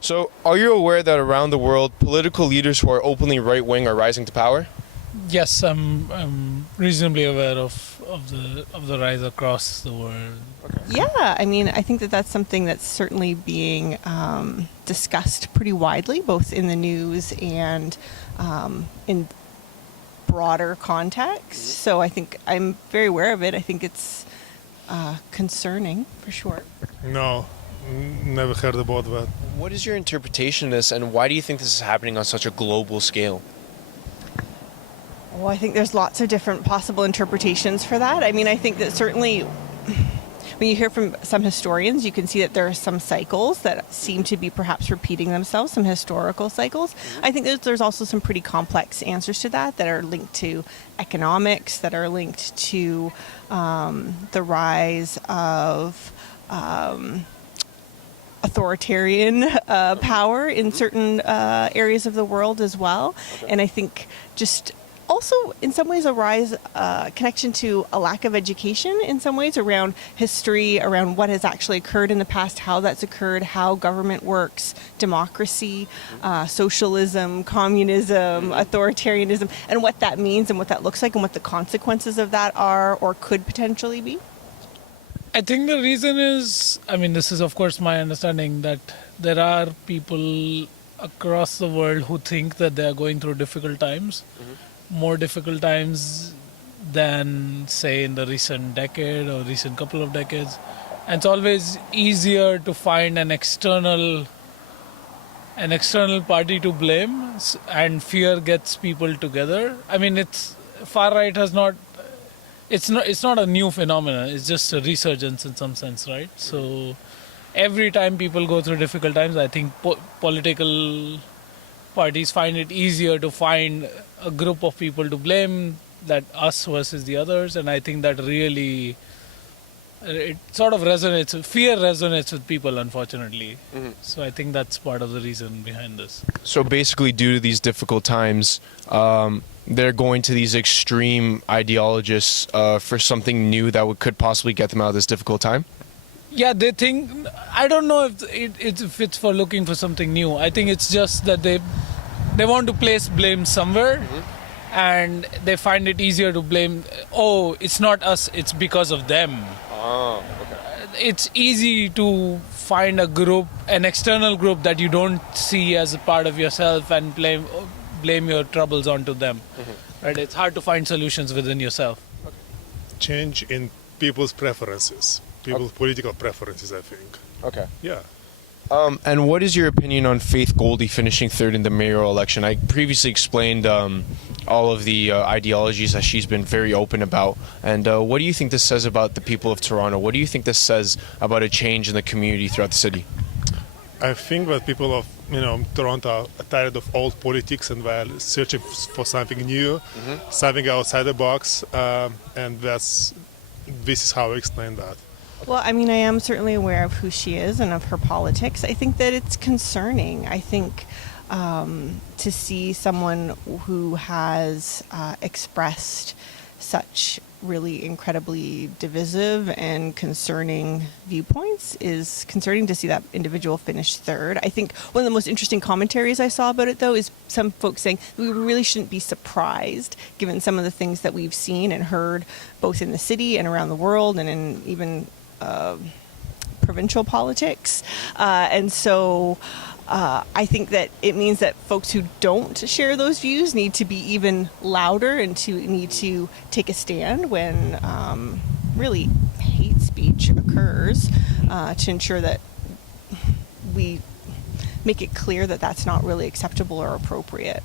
So, are you aware that around the world, political leaders who are openly right-wing are rising to power? Yes, I'm reasonably aware of the rise across the world. Yeah, I mean, I think that that's something that's certainly being discussed pretty widely, both in the news and in broader context. So I think I'm very aware of it. I think it's concerning for sure. No, never heard about that. What is your interpretation of this, and why do you think this is happening on such a global scale? Well, I think there's lots of different possible interpretations for that. I mean, I think that certainly when you hear from some historians, you can see that there are some cycles that seem to be perhaps repeating themselves, some historical cycles. I think that there's also some pretty complex answers to that are linked to economics, that are linked to the rise of authoritarian power in certain areas of the world as well. And I think just also in some ways a rise connection to a lack of education in some ways around history, around what has actually occurred in the past, how that's occurred, how government works, democracy, socialism, communism, authoritarianism, and what that means and what that looks like and what the consequences of that are or could potentially be. I think the reason is, I mean, this is of course my understanding, that there are people across the world who think that they are going through difficult times, more difficult times than, say, in the recent decade or recent couple of decades. And it's always easier to find an external party to blame, and fear gets people together. I mean, far right has not. It's not a new phenomenon. It's just a resurgence in some sense, right? So every time people go through difficult times, I think political parties find it easier to find a group of people to blame, that us versus the others. And I think that really, it sort of resonates, fear resonates with people, unfortunately. So I think that's part of the reason behind this. So basically, due to these difficult times, they're going to these extreme ideologists for something new that could possibly get them out of this difficult time? Yeah, they think, I don't know if it's for looking for something new. I think it's just that they want to place blame somewhere, and they find it easier to blame, oh, it's not us, it's because of them. Oh, okay. It's easy to find a group, an external group that you don't see as a part of yourself, and blame your troubles onto them. Right? It's hard to find solutions within yourself. Change in people's preferences, people's political preferences, I think. Okay. Yeah. And what is your opinion on Faith Goldy finishing third in the mayoral election? I previously explained all of the ideologies that she's been very open about. And what do you think this says about the people of Toronto? What do you think this says about a change in the community throughout the city? I think that people of Toronto are tired of old politics and they're searching for something new, something outside the box, and this is how I explain that. Well, I mean, I am certainly aware of who she is and of her politics. I think that it's concerning. I think to see someone who has expressed such really incredibly divisive and concerning viewpoints is concerning. To see that individual finish third. I think one of the most interesting commentaries I saw about it, though, is some folks saying we really shouldn't be surprised given some of the things that we've seen and heard both in the city and around the world and in even provincial politics. And so I think that it means that folks who don't share those views need to be even louder and need to take a stand when really hate speech occurs, to ensure that we make it clear that that's not really acceptable or appropriate.